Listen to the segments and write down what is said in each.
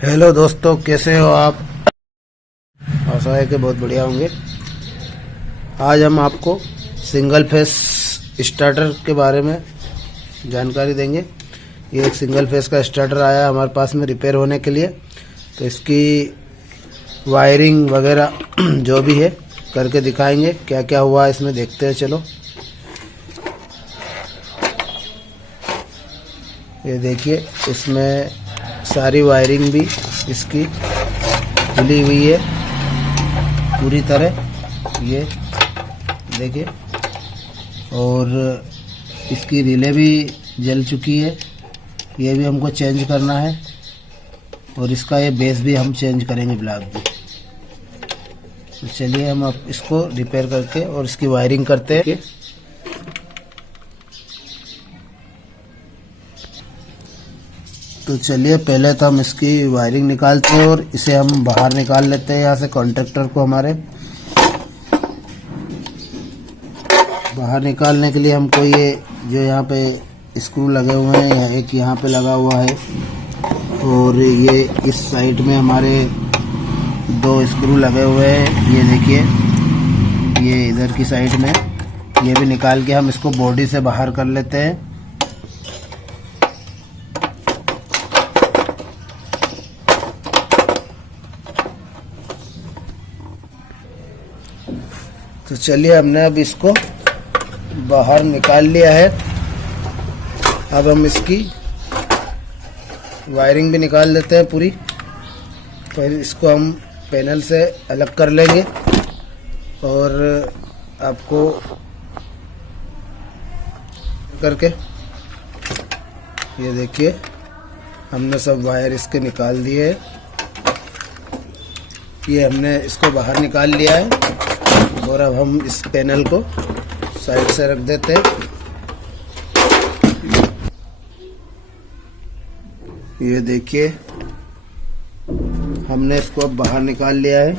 Hello दोस्तों, कैसे हो आप? आशा है कि बहुत बढ़िया होंगे। आज हम आपको सिंगल फेस स्टार्टर के बारे में जानकारी देंगे। ये एक सिंगल फेस का स्टार्टर आया हमारे पास में रिपेयर होने के लिए, तो इसकी वायरिंग वगैरह जो भी है करके दिखाएंगे। क्या क्या हुआ है इसमें देखते हैं, चलो। ये देखिए, इसमें सारी वायरिंग भी इसकी खुली हुई है पूरी तरह, ये देखिए। और इसकी रिले भी जल चुकी है, ये भी हमको चेंज करना है। और इसका ये बेस भी हम चेंज करेंगे, ब्लॉक भी। तो चलिए हम अब इसको रिपेयर करके और इसकी वायरिंग करते हैं। तो चलिए, पहले तो हम इसकी वायरिंग निकालते हैं और इसे हम बाहर निकाल लेते हैं यहाँ से। कॉन्ट्रैक्टर को हमारे बाहर निकालने के लिए हमको ये जो यहाँ पे स्क्रू लगे हुए हैं, एक यहाँ पे लगा हुआ है और ये इस साइड में हमारे 2 स्क्रू लगे हुए हैं। ये देखिए, ये इधर की साइड में, ये भी निकाल के हम इसको बॉडी से बाहर कर लेते हैं। तो चलिए, हमने अब इसको बाहर निकाल लिया है। अब हम इसकी वायरिंग भी निकाल लेते हैं पूरी। फिर इसको हम पैनल से अलग कर लेंगे और आपको करके, ये देखिए, हमने सब वायर इसके निकाल दिए। ये हमने इसको बाहर निकाल लिया है और अब हम इस पैनल को साइड से रख देते हैं। ये देखिए, हमने इसको अब बाहर निकाल लिया है।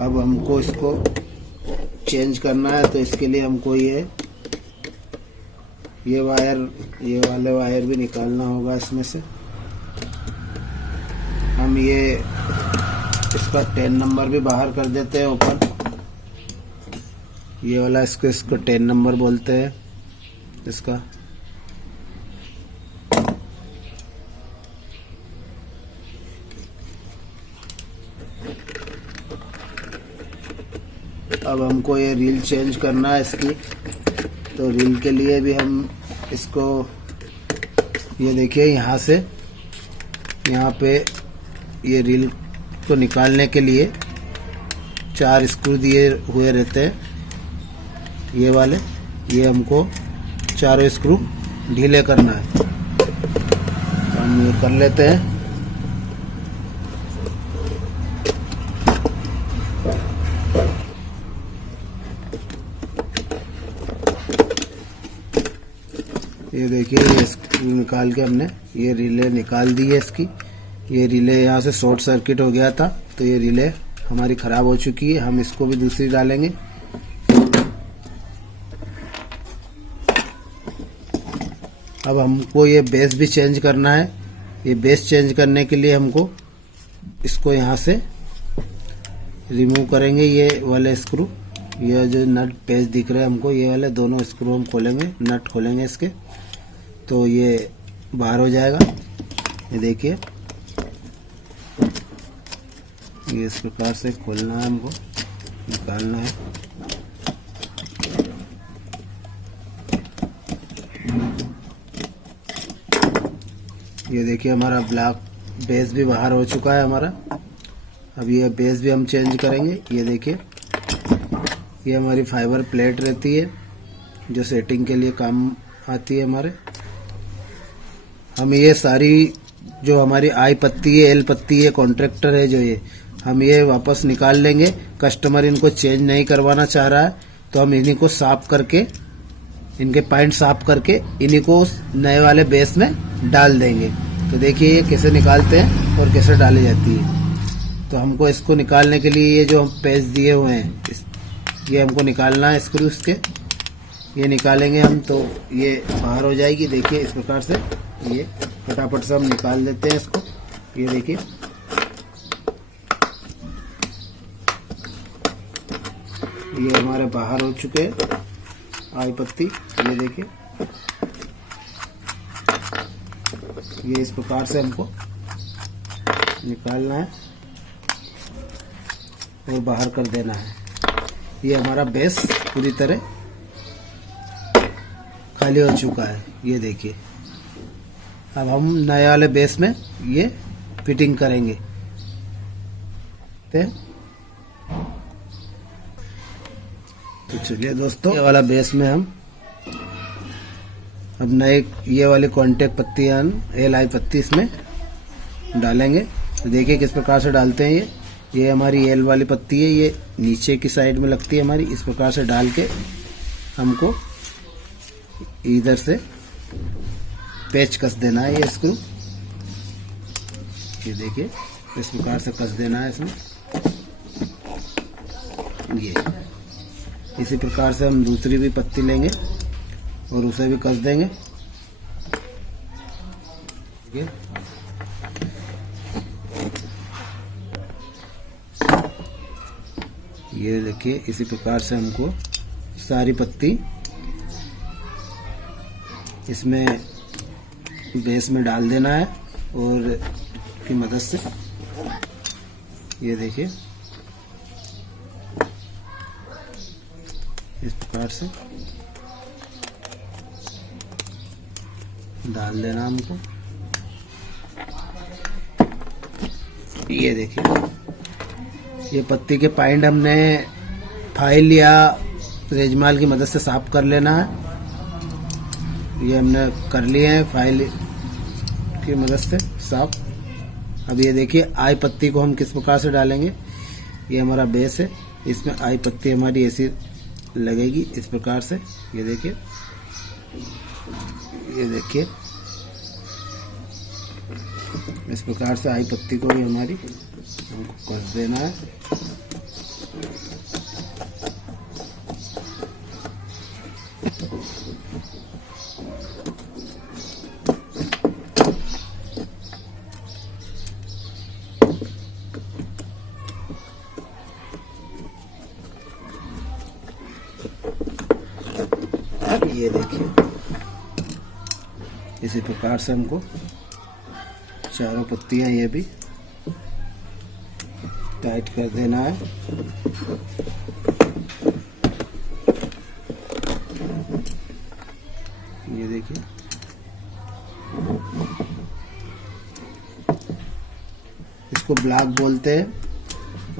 अब हमको इसको चेंज करना है, तो इसके लिए हमको ये वायर, ये वाले वायर भी निकालना होगा इसमें से। हम ये इसका 10 नंबर भी बाहर कर देते हैं ऊपर। ये वाला इसको 10 नंबर बोलते हैं इसका। अब हमको ये रील चेंज करना है इसकी, तो रील के लिए भी हम इसको, ये देखिए, यहाँ से यहाँ पे ये रील को निकालने के लिए 4 स्क्रू दिए हुए रहते हैं, ये वाले। ये हमको 4 स्क्रू ढीले करना है। हम ये कर लेते हैं। ये देखिए, ये स्क्रू निकाल के हमने ये रिले निकाल दी है इसकी। ये रिले यहाँ से शॉर्ट सर्किट हो गया था, तो ये रिले हमारी ख़राब हो चुकी है। हम इसको भी दूसरी डालेंगे। अब हमको ये बेस भी चेंज करना है। ये बेस चेंज करने के लिए हमको इसको यहाँ से रिमूव करेंगे, ये वाले स्क्रू। ये जो नट पेच दिख रहे हैं हमको, ये वाले दोनों स्क्रू हम खोलेंगे, नट खोलेंगे इसके, तो ये बाहर हो जाएगा। ये देखिए, ये इस प्रकार से खोलना है, हमको निकालना है। ये देखिए, हमारा ब्लॉक बेस भी बाहर हो चुका है हमारा। अब ये बेस भी हम चेंज करेंगे। ये देखिए, ये हमारी फाइबर प्लेट रहती है जो सेटिंग के लिए काम आती है हमारे। हम ये सारी जो हमारी आई पत्ती है, एल पत्ती है, कॉन्ट्रैक्टर है जो, ये हम ये वापस निकाल लेंगे। कस्टमर इनको चेंज नहीं करवाना चाह रहा है, तो हम इन्हीं को साफ करके, इनके पॉइंट साफ करके इन्हीं को नए वाले बेस में डाल देंगे। तो देखिए, ये कैसे निकालते हैं और कैसे डाली जाती है। तो हमको इसको निकालने के लिए ये जो हम पेच दिए हुए हैं, ये हमको निकालना है स्क्रू इसके। ये निकालेंगे हम तो ये बाहर हो जाएगी। देखिए, इस प्रकार से ये फटाफट से हम निकाल देते हैं इसको। ये देखिए ये हमारे बाहर हो चुके हैं आई पत्ती। ये देखिए ये इस प्रकार से हमको निकालना है और बाहर कर देना है। ये हमारा बेस पूरी तरह खाली हो चुका है। ये देखिए अब हम नए वाले बेस में ये फिटिंग करेंगे। तो चलिए दोस्तों, ये वाला बेस में हम अब नए ये वाली कॉन्टेक्ट पत्तियां एल पत्ती इसमें डालेंगे। तो देखिए किस प्रकार से डालते हैं। ये हमारी एल वाली पत्ती है, ये नीचे की साइड में लगती है हमारी। इस प्रकार से डाल के हमको इधर से पेच कस देना है ये स्क्रू। ये देखिए इस प्रकार से कस देना है इसमें। ये इसी प्रकार से हम दूसरी भी पत्ती लेंगे और उसे भी कस देंगे। ये देखिए इसी प्रकार से हमको सारी पत्ती इसमें बेस में डाल देना है और की मदद से ये देखिए इस प्रकार से डाल देना हमको। ये देखिए ये पत्ती के पॉइंट हमने फाइल या रेजमाल की मदद से साफ कर लेना है। ये हमने कर लिए हैं फाइल की मदद से साफ। अब ये देखिए आई पत्ती को हम किस प्रकार से डालेंगे। ये हमारा बेस है, इसमें आई पत्ती हमारी ऐसी लगेगी इस प्रकार से। ये देखिए इस प्रकार से आई पत्ती को भी हमारी हमको कस देना है। ये देखिए इसी प्रकार से हमको चारों पत्तियां ये भी टाइट कर देना है। ये देखिए इसको ब्लॉक बोलते हैं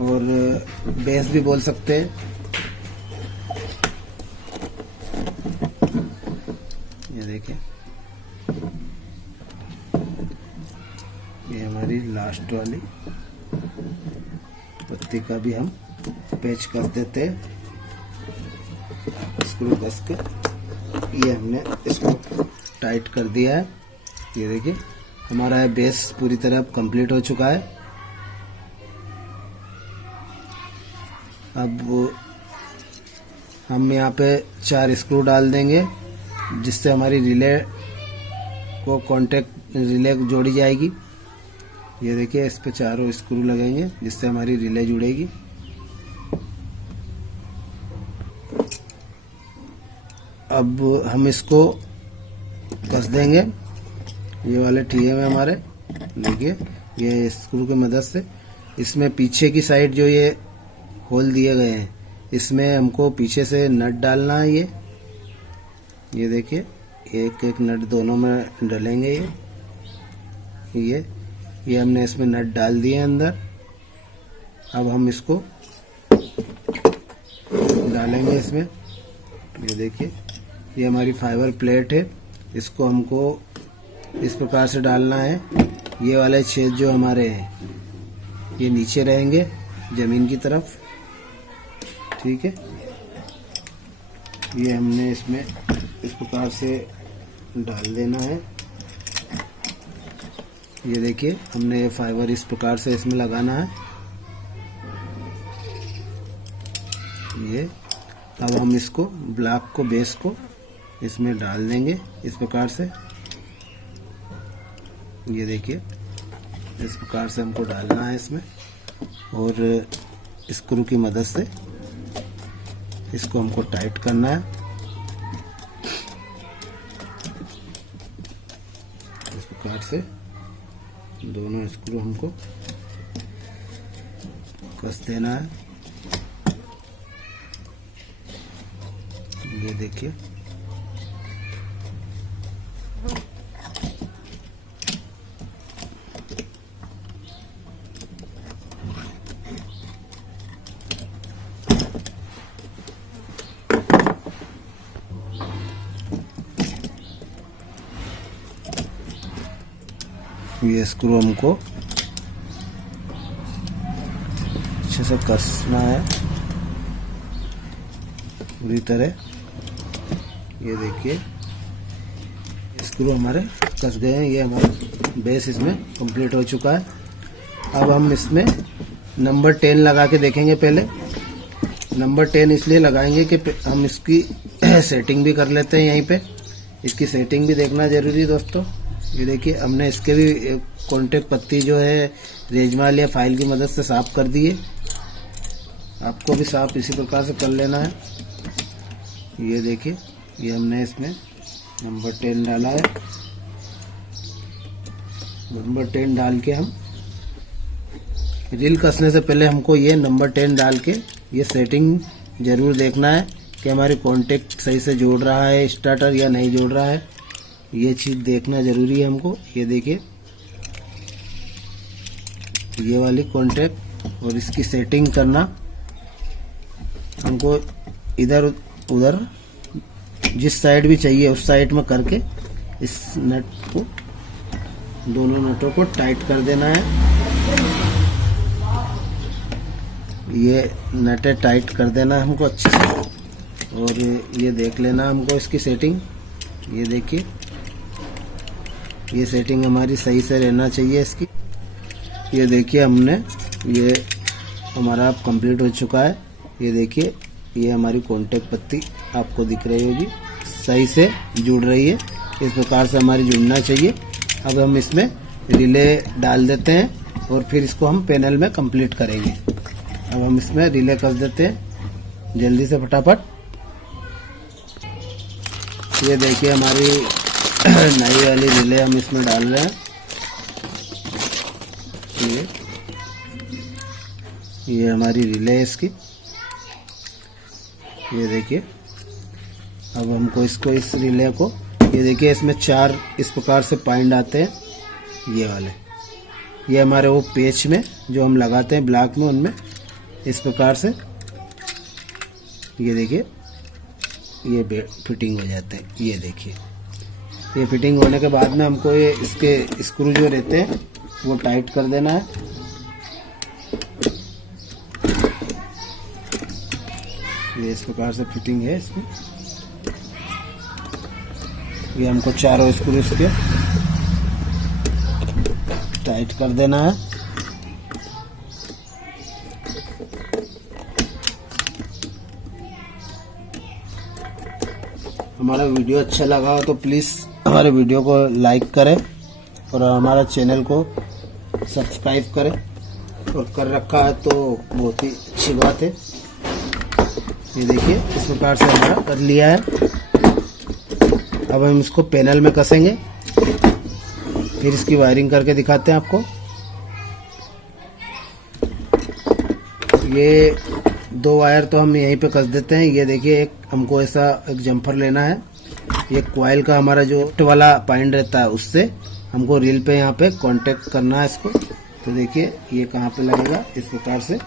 और बेस भी बोल सकते हैं। ये देखिए ये हमारी लास्ट वाली पत्ती का भी हम पेच कर देते हैं स्क्रू कस के। ये हमने इसको टाइट कर दिया है। ये देखिए हमारा बेस पूरी तरह कंप्लीट हो चुका है। अब हम यहाँ पे 4 स्क्रू डाल देंगे जिससे हमारी रिले को कॉन्टेक्ट रिले जोड़ी जाएगी। ये देखिए इस पे चारों स्क्रू लगेंगे जिससे हमारी रिले जुड़ेगी। अब हम इसको कस देंगे ये वाले टीए में हमारे। देखिए ये स्क्रू की मदद से इसमें पीछे की साइड जो ये होल दिए गए हैं इसमें हमको पीछे से नट डालना है। ये देखिए एक एक नट दोनों में डलेंगे। ये हमने इसमें नट डाल दिए अंदर। अब हम इसको डालेंगे इसमें। ये देखिए ये हमारी फाइबर प्लेट है, इसको हमको इस प्रकार से डालना है। ये वाले छेद जो हमारे हैं ये नीचे रहेंगे जमीन की तरफ। ठीक है, ये हमने इसमें इस प्रकार से डाल देना है। ये देखिए हमने ये फाइबर इस प्रकार से इसमें लगाना है। ये अब हम इसको ब्लॉक को बेस को इसमें डाल देंगे इस प्रकार से। ये देखिए इस प्रकार से हमको डालना है इसमें, और स्क्रू की मदद से इसको हमको टाइट करना है। इस प्रकार से दोनों स्क्रू हमको कस देना है। ये देखिए, ये स्क्रू हमको अच्छे से कसना है पूरी तरह। ये देखिए, स्क्रू हमारे कस गए हैं। ये हमारा बेस इसमें कंप्लीट हो चुका है। अब हम इसमें नंबर 10 लगा के देखेंगे। पहले नंबर 10 इसलिए लगाएंगे कि हम इसकी सेटिंग भी कर लेते हैं। यहीं पे इसकी सेटिंग भी देखना जरूरी है दोस्तों। ये देखिए, हमने इसके भी कॉन्टेक्ट पत्ती जो है रेजमाल या फाइल की मदद से साफ कर दी है। आपको भी साफ इसी प्रकार से कर लेना है। ये देखिए, ये हमने इसमें नंबर 10 डाला है। नंबर 10 डाल के हम रील कसने से पहले हमको ये नंबर 10 डाल के ये सेटिंग जरूर देखना है कि हमारी कॉन्टेक्ट सही से जोड़ रहा है स्टार्टर या नहीं जोड़ रहा है। ये चीज़ देखना जरूरी है हमको। ये देखिए, ये वाली कॉन्टेक्ट और इसकी सेटिंग करना हमको इधर उधर जिस साइड भी चाहिए उस साइड में करके इस नट को, दोनों नटों को टाइट कर देना है। ये नटें टाइट कर देना है हमको अच्छे से, और ये देख लेना हमको इसकी सेटिंग। ये देखिए, ये सेटिंग हमारी सही से रहना चाहिए इसकी। ये देखिए, हमने ये हमारा अब कंप्लीट हो चुका है। ये देखिए, ये हमारी कॉन्टेक्ट पत्ती आपको दिख रही होगी, सही से जुड़ रही है। इस प्रकार से हमारी जुड़ना चाहिए। अब हम इसमें रिले डाल देते हैं और फिर इसको हम पैनल में कंप्लीट करेंगे। अब हम इसमें रिले कस देते हैं जल्दी से फटाफट। ये देखिए, हमारी नई वाली रिले हम इसमें डाल रहे हैं। ये हमारी रिले है इसकी। ये देखिए, अब हमको इसको इस रिले को, ये देखिए इसमें 4 इस प्रकार से पॉइंट आते हैं। ये वाले, ये हमारे वो पेच में जो हम लगाते हैं ब्लॉक में, उनमें इस प्रकार से ये देखिए ये फिटिंग हो जाते हैं। ये देखिए, ये फिटिंग होने के बाद में हमको ये इसके स्क्रू जो रहते हैं वो टाइट कर देना है। ये इस प्रकार से फिटिंग है इसमें। ये हमको चारों स्क्रू इसके टाइट कर देना है। हमारा वीडियो अच्छा लगा हो तो प्लीज़ हमारे वीडियो को लाइक करें और हमारा चैनल को सब्सक्राइब करें, और कर रखा है तो बहुत ही अच्छी बात है। ये देखिए, इस प्रकार से हमारा कर लिया है। अब हम इसको पैनल में कसेंगे, फिर इसकी वायरिंग करके दिखाते हैं आपको। ये 2 वायर तो हम यहीं पे कस देते हैं। ये देखिए, एक हमको ऐसा एक जम्फर लेना है। ये कॉइल का हमारा जो वाला पॉइंट रहता है उससे हमको रील पे यहाँ पे कांटेक्ट करना है इसको। तो देखिए, ये कहाँ पे लगेगा, इस प्रकार से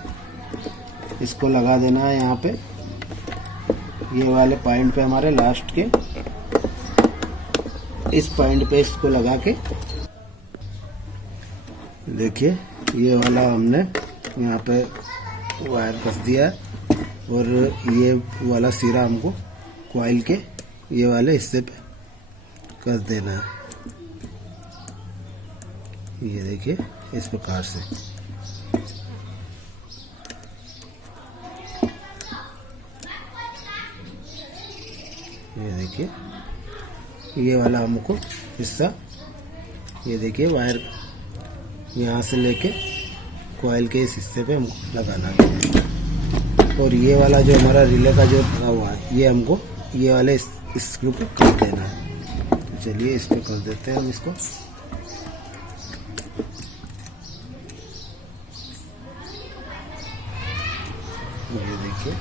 इसको लगा देना है यहाँ पे, ये वाले पॉइंट पे, हमारे लास्ट के इस पॉइंट पे इसको लगा के। देखिए, ये वाला हमने यहाँ पे वायर कस दिया है, और ये वाला सिरा हमको कॉइल के ये वाले हिस्से पे कस देना है। ये देखिए, इस प्रकार से। ये देखिए, ये वाला हमको हिस्सा, ये देखिए वायर यहाँ से लेके कॉइल के इस हिस्से पे हमको लगाना है। और ये वाला जो हमारा रिले का जो लगा हुआ है, ये हमको ये वाले स्क्रू पे कर देना है। तो चलिए इस पे कर देते हैं हम इसको। ये देखिए,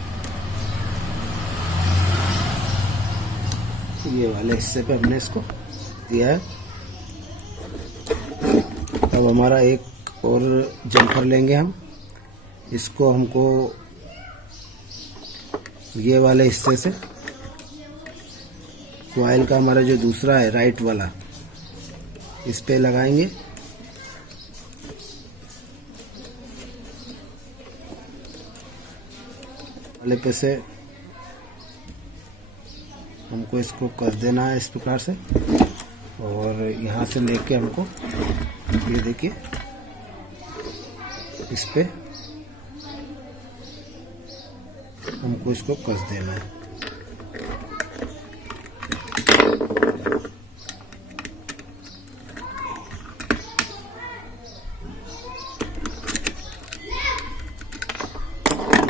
ये वाले हिस्से पे हमने इसको दिया है। अब हमारा एक और जम्पर लेंगे हम, इसको हमको ये वाले हिस्से से कॉइल का हमारा जो दूसरा है राइट वाला, इस पे लगाएंगे। वाले पे से हमको इसको कर देना है इस प्रकार से, और यहाँ से लेके हमको ये देखिए इस पे हमको इसको कस देना है।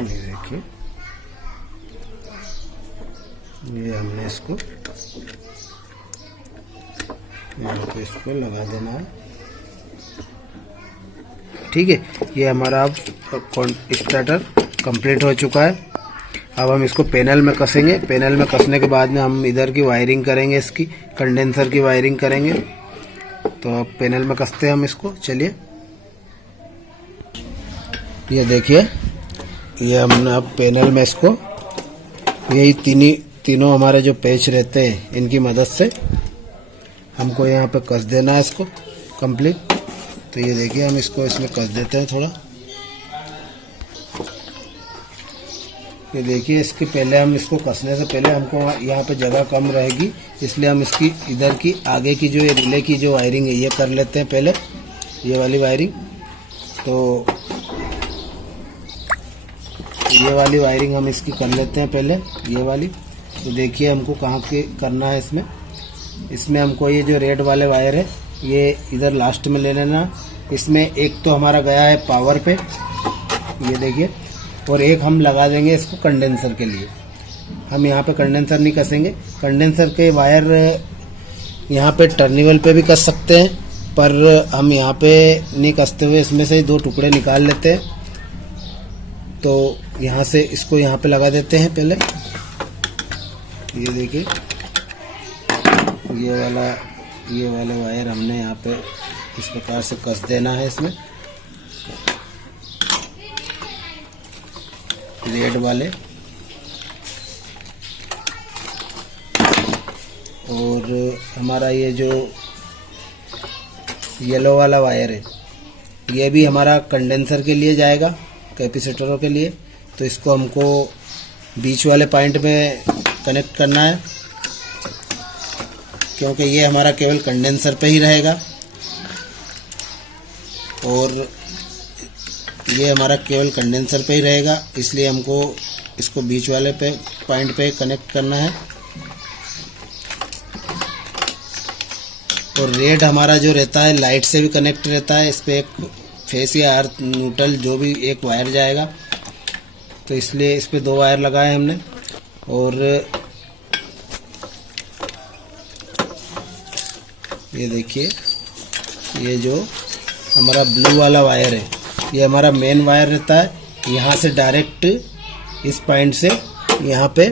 ये देखिए, ये हमने इसको यहाँ पे इसको लगा देना है। ठीक है, ये हमारा अब स्टार्टर कंप्लीट हो चुका है। अब हम इसको पैनल में कसेंगे। पैनल में कसने के बाद में हम इधर की वायरिंग करेंगे, इसकी कंडेंसर की वायरिंग करेंगे। तो अब पैनल में कसते हैं हम इसको। चलिए, ये देखिए, ये हमने अब पैनल में इसको यही तीनों हमारे जो पेच रहते हैं, इनकी मदद से हमको यहाँ पे कस देना है इसको कंप्लीट। तो ये देखिए, हम इसको इसमें कस देते हैं थोड़ा। ये देखिए, इसके पहले हम इसको कसने से पहले हमको यहाँ पे जगह कम रहेगी, इसलिए हम इसकी इधर की आगे की जो ये रिले की जो वायरिंग है ये कर लेते हैं पहले, ये वाली वायरिंग। तो ये वाली वायरिंग हम इसकी कर लेते हैं पहले, ये वाली। तो देखिए हमको कहाँ के करना है इसमें हमको ये जो रेड वाले वायर है ये इधर लास्ट में ले लेना। इसमें एक तो हमारा गया है पावर पे, ये देखिए, और एक हम लगा देंगे इसको कंडेंसर के लिए। हम यहाँ पे कंडेंसर नहीं कसेंगे, कंडेंसर के वायर यहाँ पे टर्निवल पे भी कस सकते हैं, पर हम यहाँ पे नहीं कसते हुए इसमें से 2 टुकड़े निकाल लेते हैं। तो यहाँ से इसको यहाँ पे लगा देते हैं पहले। ये देखिए, ये वाला वायर हमने यहाँ पे इस प्रकार से कस देना है इसमें, रेड वाले। और हमारा ये जो येलो वाला वायर है ये भी हमारा कंडेंसर के लिए जाएगा, कैपेसिटरों के लिए। तो इसको हमको बीच वाले पॉइंट में कनेक्ट करना है, क्योंकि ये हमारा केवल कंडेंसर पे ही रहेगा और ये हमारा केवल कंडेंसर पे ही रहेगा, इसलिए हमको इसको बीच वाले पे पॉइंट पे कनेक्ट करना है। और रेड हमारा जो रहता है लाइट से भी कनेक्ट रहता है, इस पे एक फेस या अर्थ न्यूट्रल जो भी एक वायर जाएगा, तो इसलिए इस पे 2 वायर लगाए हमने। और ये देखिए, ये जो हमारा ब्लू वाला वायर है ये हमारा मेन वायर रहता है। यहाँ से डायरेक्ट इस पॉइंट से यहाँ पे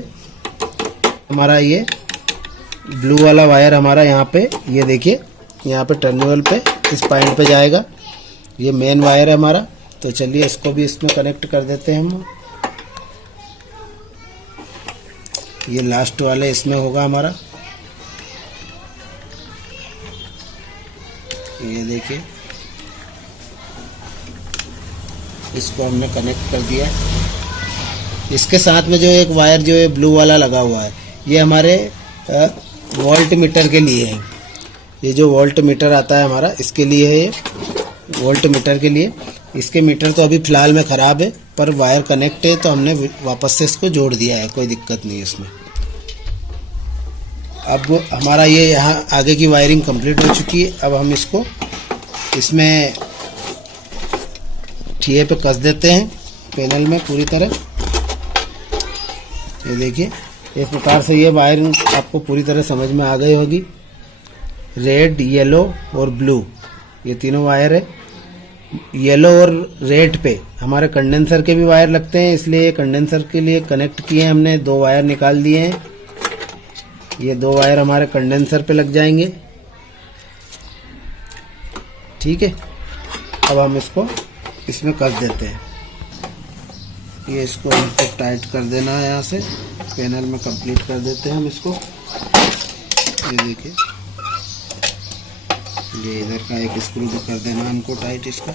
हमारा ये ब्लू वाला वायर हमारा यहाँ पे, ये देखिए, यहाँ पे टर्मिनल पे इस पॉइंट पे जाएगा। ये मेन वायर है हमारा। तो चलिए इसको भी इसमें कनेक्ट कर देते हैं हम। ये लास्ट वाले इसमें होगा हमारा, ये देखिए, इसको हमने कनेक्ट कर दिया। इसके साथ में जो एक वायर जो है ब्लू वाला लगा हुआ है ये हमारे वोल्ट मीटर के लिए है। ये जो वोल्ट मीटर आता है हमारा इसके लिए है, ये वोल्ट मीटर के लिए। इसके मीटर तो अभी फ़िलहाल में ख़राब है, पर वायर कनेक्ट है तो हमने वापस से इसको जोड़ दिया है, कोई दिक्कत नहीं है इसमें। अब हमारा ये यहाँ आगे की वायरिंग कंप्लीट हो चुकी है। अब हम इसको इसमें ठिए पे कस देते हैं पैनल में पूरी तरह। ये देखिए इस प्रकार से ये वायरिंग आपको पूरी तरह समझ में आ गई होगी। रेड, येलो और ब्लू ये तीनों वायर है। येलो और रेड पे हमारे कंडेंसर के भी वायर लगते हैं, इसलिए कंडेंसर के लिए कनेक्ट किए हमने 2 वायर निकाल दिए हैं। ये 2 वायर हमारे कंडेंसर पे लग जाएंगे। ठीक है, अब हम इसको इसमें कस देते हैं। ये इसको हमको टाइट कर देना है, यहाँ से पैनल में कंप्लीट कर देते हैं हम इसको। ये देखिए ये इधर का एक स्क्रू भी कर देना हमको टाइट इसका।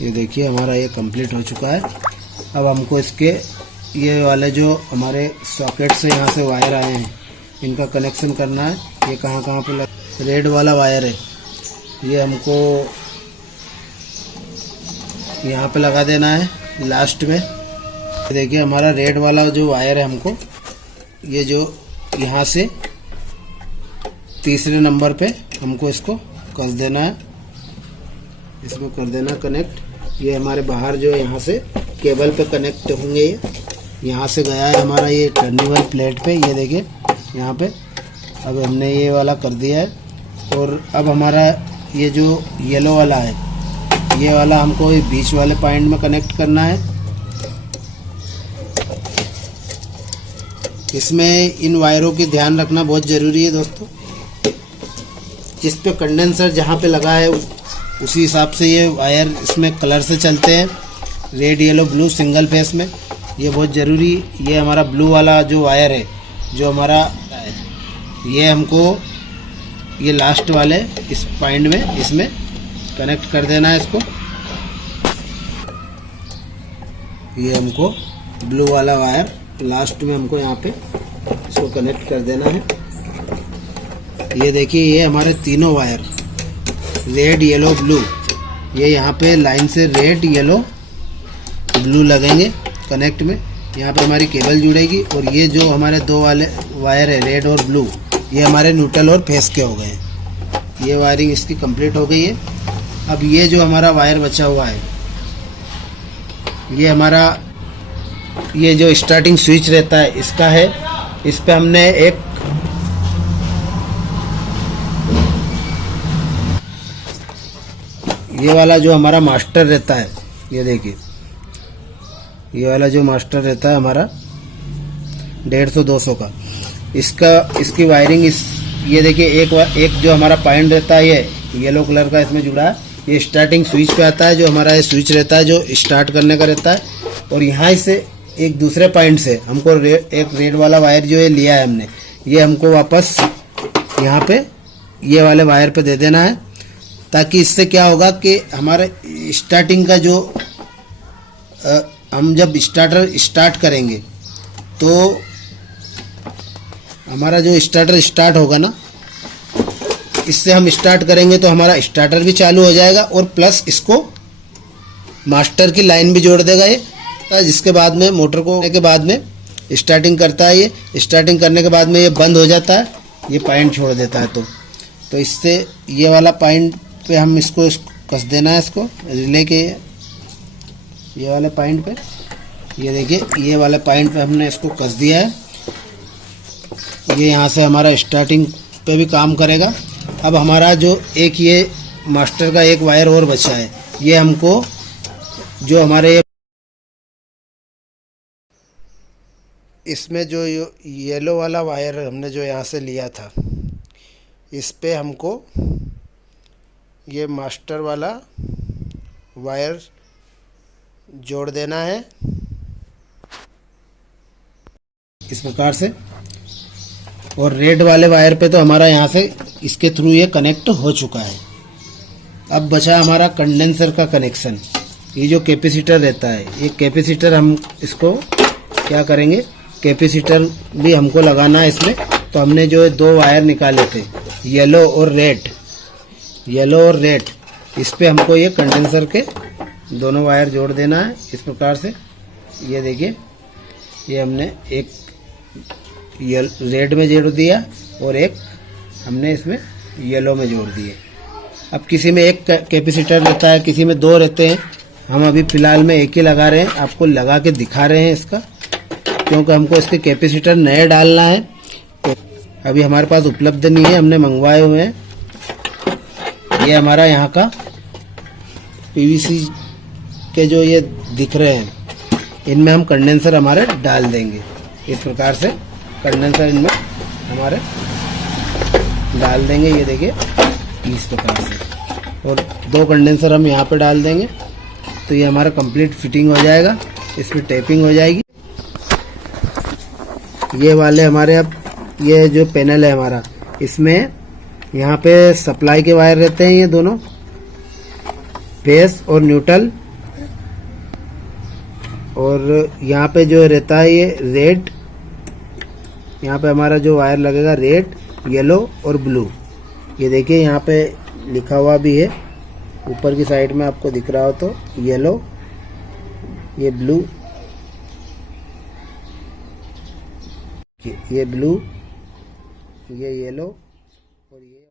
ये देखिए हमारा ये कंप्लीट हो चुका है। अब हमको इसके ये वाले जो हमारे सॉकेट से यहाँ से वायर आए हैं इनका कनेक्शन करना है। ये कहाँ कहाँ पे रेड वाला वायर है, ये हमको यहाँ पे लगा देना है लास्ट में। देखिए हमारा रेड वाला जो वायर है हमको ये जो यहाँ से तीसरे नंबर पे हमको इसको कस देना है, इसमें कर देना कनेक्ट। ये हमारे बाहर जो यहाँ से केबल पे कनेक्ट होंगे, ये यहाँ से गया है हमारा ये टर्नेबल प्लेट पे। ये देखिए यहाँ पे अब हमने ये वाला कर दिया है। और अब हमारा ये जो येलो वाला है ये वाला हमको ये बीच वाले पॉइंट में कनेक्ट करना है। इसमें इन वायरों की ध्यान रखना बहुत ज़रूरी है दोस्तों। जिस पे कंडेंसर जहाँ पे लगा है उसी हिसाब से ये वायर इसमें कलर से चलते हैं, red, yellow, blue single phase में। ये बहुत ज़रूरी। ये हमारा ब्लू वाला जो वायर है जो हमारा ये हमको ये लास्ट वाले इस पॉइंट में इसमें कनेक्ट कर देना है इसको। ये हमको ब्लू वाला वायर लास्ट में हमको यहाँ पे इसको कनेक्ट कर देना है। ये देखिए ये हमारे तीनों वायर रेड, येलो, ब्लू ये यहाँ पे लाइन से रेड, येलो, ब्लू लगेंगे कनेक्ट में। यहाँ पे हमारी केबल जुड़ेगी और ये जो हमारे 2 वाले वायर है रेड और ब्लू ये हमारे न्यूट्रल और फेस के हो गए हैं। ये वायरिंग इसकी कंप्लीट हो गई है। अब ये जो हमारा वायर बचा हुआ है ये हमारा ये जो स्टार्टिंग स्विच रहता है इसका है। इस पे हमने एक ये वाला जो हमारा मास्टर रहता है, ये देखिए ये वाला जो मास्टर रहता है हमारा 150-200 का, इसकी वायरिंग ये देखिए एक जो हमारा पॉइंट रहता है ये येलो कलर का इसमें जुड़ा है। ये स्टार्टिंग स्विच पे आता है, जो हमारा ये स्विच रहता है जो स्टार्ट करने का रहता है। और यहाँ से एक दूसरे पॉइंट से हमको एक रेड वाला वायर जो ये लिया है हमने, ये हमको वापस यहाँ पे ये वाले वायर पे दे देना है, ताकि इससे क्या होगा कि हमारे स्टार्टिंग का जो हम जब स्टार्टर स्टार्ट करेंगे तो हमारा जो स्टार्टर स्टार्ट होगा ना, इससे हम स्टार्ट करेंगे तो हमारा स्टार्टर भी चालू हो जाएगा और प्लस इसको मास्टर की लाइन भी जोड़ देगा ये, जिसके बाद में मोटर को के बाद में स्टार्टिंग करता है। ये स्टार्टिंग करने के बाद में ये बंद हो जाता है, ये पॉइंट छोड़ देता है। तो इससे ये वाला पॉइंट पे हम इसको कस देना है, इसको रिले के ये वाले पॉइंट पे। ये देखिए ये वाले पॉइंट पे हमने इसको कस दिया है। ये यहाँ से हमारा स्टार्टिंग पे भी काम करेगा। अब हमारा जो एक ये मास्टर का एक वायर और बचा है, ये हमको जो हमारे इसमें जो येलो वाला वायर हमने जो यहाँ से लिया था, इस पे हमको ये मास्टर वाला वायर जोड़ देना है इस प्रकार से। और रेड वाले वायर पे तो हमारा यहाँ से इसके थ्रू ये कनेक्ट हो चुका है। अब बचा हमारा कंडेंसर का कनेक्शन। ये जो कैपेसिटर रहता है, ये कैपेसिटर हम इसको क्या करेंगे, कैपेसिटर भी हमको लगाना है इसमें। तो हमने जो 2 वायर निकाले थे येलो और रेड, इस पे हमको ये कंडेंसर के दोनों वायर जोड़ देना है इस प्रकार से। ये देखिए ये हमने एक रेड में जोड़ दिया और एक हमने इसमें येलो में जोड़ दिए। अब किसी में एक कैपेसिटर रहता है, किसी में 2 रहते हैं। हम अभी फिलहाल में एक ही लगा रहे हैं, आपको लगा के दिखा रहे हैं इसका, क्योंकि हमको इसके कैपेसिटर नए डालना है। तो अभी हमारे पास उपलब्ध नहीं है, हमने मंगवाए हुए हैं। ये हमारा यहाँ का पीवीसी के जो ये दिख रहे हैं, इनमें हम कंडेंसर हमारे डाल देंगे। इस प्रकार से कंडेंसर इनमें हमारे डाल देंगे, ये देखिए इस प्रकार से। और 2 कंडेंसर हम यहाँ पे डाल देंगे, तो ये हमारा कंप्लीट फिटिंग हो जाएगा। इसमें टेपिंग हो जाएगी। ये वाले हमारे, अब ये जो पैनल है हमारा, इसमें यहाँ पे सप्लाई के वायर रहते हैं, ये दोनों बेस और न्यूट्रल। और यहाँ पे जो रहता है ये रेड, यहाँ पे हमारा जो वायर लगेगा रेड, येलो और ब्लू। ये देखिए यहाँ पे लिखा हुआ भी है, ऊपर की साइड में आपको दिख रहा हो तो येलो, ये ब्लू, ये ब्लू, ये येलो और ये